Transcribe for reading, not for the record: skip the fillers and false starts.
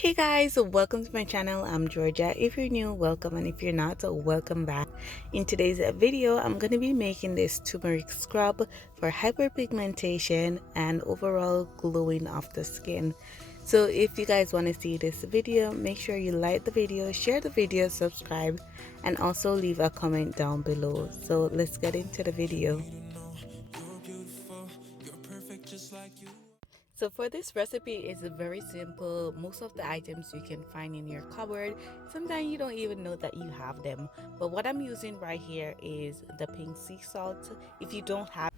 Hey guys, welcome to my channel. I'm Georgia. If you're new, welcome, and if you're not, welcome back. In today's video, I'm going to be making this turmeric scrub for hyperpigmentation and overall glowing of the skin. So if you guys want to see this video, make sure you like the video, share the video, subscribe, and also leave a comment down below. So let's get into the video. So for this recipe, it's very simple. Most of the items you can find in your cupboard. Sometimes you don't even know that you have them. But what I'm using right here is the pink sea salt. If you don't have